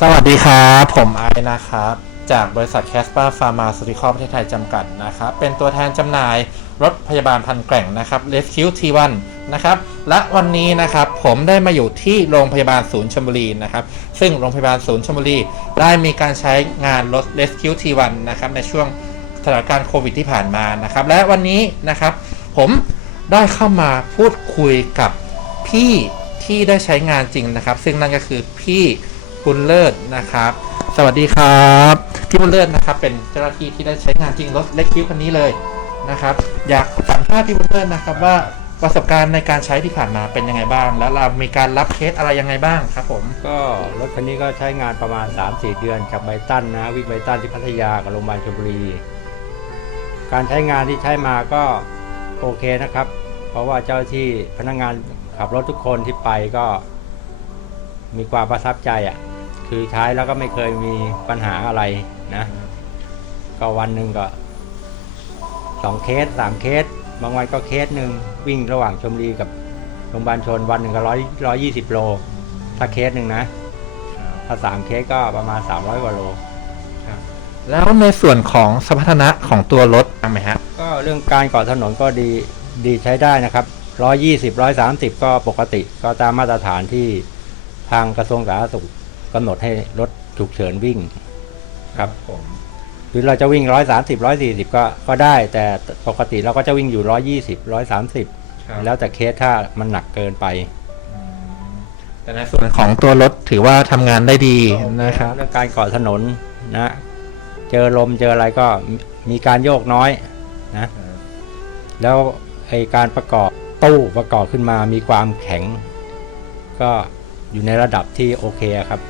สวัสดีครับ ผมไอนะครับ จากบริษัทแคสปาฟาร์มาสติคอประเทศไทยจำกัดนะครับ เป็นตัวแทนจำหน่ายรถพยาบาลพันแกร่งนะครับ Rescue T1 นะครับ และวันนี้นะครับผมได้มาอยู่ที่โรงพยาบาลศูนย์ชลบุรีนะครับ ซึ่งโรงพยาบาลศูนย์ชลบุรีได้มีการใช้งานรถ Rescue T1 นะครับในช่วงสถานการณ์โควิดที่ผ่านมานะครับ และวันนี้นะครับผมได้เข้ามาพูดคุยกับพี่ที่ได้ใช้งานจริงนะครับ ซึ่งนั่นก็คือพี่ บุญเลิศนะครับ สวัสดีครับพี่บุญเลิศนะครับ เป็นเจ้าหน้าที่ที่ได้ใช้งานจริงรถเล็กคิ้วคันนี้เลยนะครับ อยากสัมภาษณ์พี่บุญเลิศนะครับว่าประสบการณ์ในการใช้ที่ผ่านมาเป็นยังไงบ้าง แล้วเรามีการรับเคสอะไรยังไงบ้างครับผม ก็รถคันนี้ก็ใช้งานประมาณ 3-4 เดือนกับไบตันนะวิ่งไบตันที่พัทยากับโรงพยาบาลชลบุรี การใช้งานที่ใช้มาก็โอเคนะครับ เพราะว่าเจ้าหน้าที่พนักงานขับรถทุกคนที่ไปก็มีความประทับใจอะ คือใช้แล้วก็ไม่เคยมีปัญหาอะไรนะ ก็วันหนึ่งก็สองเคสสามเคส บางวันก็เคสหนึ่งวิ่งระหว่างชลบุรีกับโรงพยาบาลชนวันหนึ่งก็ร้อยร้อยยี่สิบโล ถ้าเคสหนึ่งนะ ถ้าสามเคสก็ประมาณ300กว่าโล แล้วในส่วนของสมรรถนะของตัวรถบ้างไหมฮะก็เรื่องการก่อถนนก็ดีดีใช้ได้นะครับ120 130ก็ปกติก็ตามมาตรฐานที่ทางกระทรวงสาธารณสุข กำหนดให้รถฉุกเฉินวิ่งครับผมหรือเราจะวิ่ง130 140ก็ก็ได้ แต่ปกติเราก็จะวิ่งอยู่120 130แล้วแต่เคสถ้ามันหนักเกินไป แต่ในส่วนของตัวรถถือว่าทำงานได้ดีนะครับเรื่องการก่อถนนนะ เจอลมเจออะไรก็มีมีการโยกน้อยนะ แล้วไอการประกอบตู้ประกอบขึ้นมามีความแข็ง ก็อยู่ในระดับที่โอเคครับ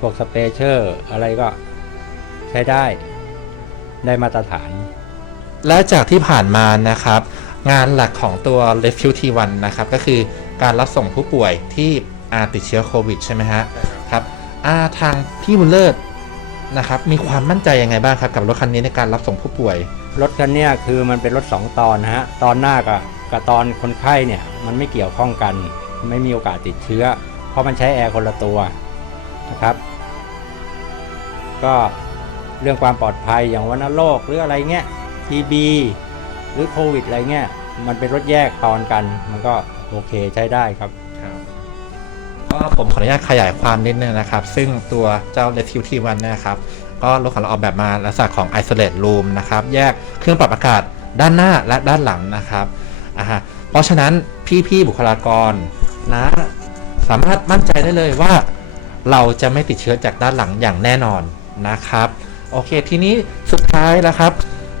พวกสเปเชอร์อะไรก็ใช้ได้ได้มาตรฐาน และจากที่ผ่านมานะครับ งานหลักของตัว Rescue T1 นะครับ ก็คือการรับส่งผู้ป่วยที่อาติดเชื้อโควิดใช่ไหมฮะครับอาทางพี่บุญเลิศนะครับ มีความมั่นใจยังไงบ้างครับ กับรถคันนี้ในการรับส่งผู้ป่วย รถคันเนี้ยคือมันเป็นรถ 2 ตอนนะฮะ ตอนหน้ากับกับตอนคนไข้เนี่ย มันไม่เกี่ยวข้องกัน ไม่มีโอกาสติดเชื้อ เพราะมันใช้แอร์คนละตัว นะครับ ก็เรื่องความปลอดภัยอย่างวัณโรคหรืออะไรเงี้ยทีบีหรือโควิดอะไรเงี้ยมันเป็นรถแยกตอนกัน มันก็โอเคใช้ได้ครับก็ผมขออนุญาตขยายความนิดนึงนะครับ ซึ่งตัวเจ้า Rescue T1 นยนะครับ ก็รถของเราออกแบบมาลักษณะของ Isolate Room นะครับ แยกเครื่องปรับอากาศด้านหน้าและด้านหลังนะครับอ่าฮะเพราะฉะนั้นพี่ ๆ บุคลากรนะ สามารถมั่นใจได้เลยว่า เราจะไม่ติดเชื้อจากด้านหลังอย่างแน่นอนนะครับ โอเคทีนี้สุดท้ายแล้วครับ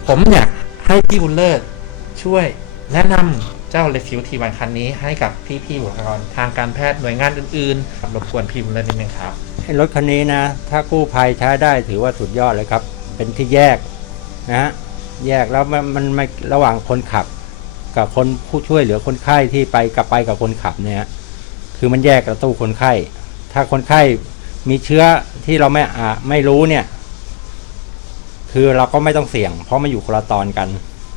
ผมอยากให้พี่บุญเลิศช่วยแนะนำเจ้า Rescue T1 คันนี้ให้กับพี่ๆบุคลากรทางการแพทย์หน่วยงานอื่นๆรับรบกวนพี่บุญเลิศนิดนึงครับไอ้รถคันนี้นะ ถ้ากู้ภัยใช้ได้ถือว่าสุดยอดเลยครับ เป็นที่แยกนะฮะแยกแล้วมันมันไม่ระหว่างคนขับ กับคนผู้ช่วยเหลือคนไข้ที่ไปกับไปกับคนขับเนี่ยคือมันแยกกับตู้คนไข้ ถ้าคนไข้มีเชื้อที่เราไม่อาไม่รู้เนี่ย คือเราก็ไม่ต้องเสี่ยง เพราะมันอยู่คนละตอนกัน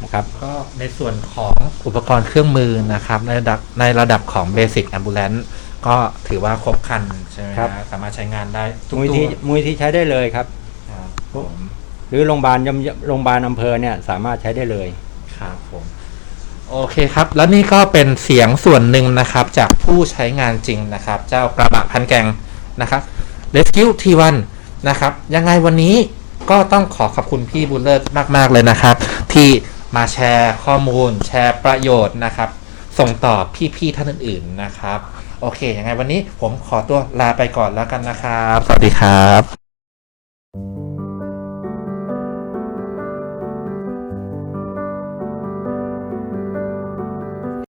นะครับก็ในส่วนของอุปกรณ์เครื่องมือนะครับ ในระดับในระดับของ Basic Ambulance ก็ถือว่าครบครันใช่ไหมครับฮะสามารถใช้งานได้ทุกมูลตัที่วมูลที่ใช้ได้เลยครับครับผมหรือโรงพยาบาลยำโรงพยาบาลอำเภอเนี่ยสามารถใช้ได้เลยครับผม โอเคครับ แล้วนี่ก็เป็นเสียงส่วนหนึ่งนะครับ จากผู้ใช้งานจริงนะครับ เจ้ากระบะพันแกงนะครับ Rescue T1 นะครับ ยังไงวันนี้ก็ต้องขอขอบคุณพี่บุญเลิศมาก ๆ เลยนะครับ ที่มาแชร์ข้อมูล แชร์ประโยชน์นะครับ ส่งต่อพี่ ๆ ท่านอื่น ๆ นะครับ โอเค ยังไงวันนี้ผมขอตัวลาไปก่อนแล้วกันนะครับ สวัสดีครับ